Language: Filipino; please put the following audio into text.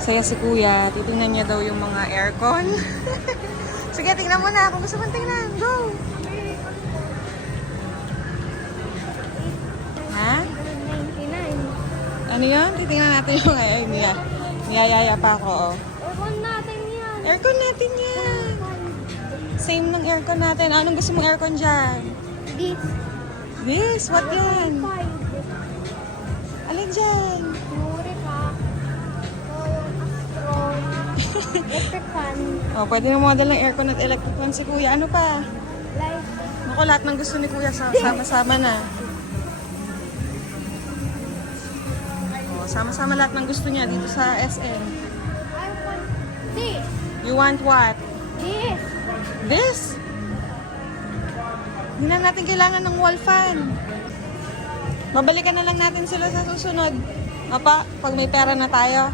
Saya si Kuya. Titingnan niya daw yung mga aircon. Sige, tingnan mo na. Kung gusto mong tingnan, go! Ha? 99. Ano yun? Titingnan natin yung ay, niya. Niyayaya pa ako, oh. Ewan natin yan. Aircon natin yan. Same ng aircon natin. Anong gusto mong aircon dyan? This. This? What yan? 5. Alin dyan? Muri ka. O yung Astron. Electric fan. Oh, pwede na model ng aircon at electric fan si Kuya. Ano pa? Light. Ako, lahat ng gusto ni Kuya sama-sama na. Oh, sama-sama lahat ng gusto niya dito sa SM. I want this. You want what? This. This? Hindi na natin kailangan ng wall fan. Babalikan na lang natin sila sa susunod. Papa, pag may pera na tayo.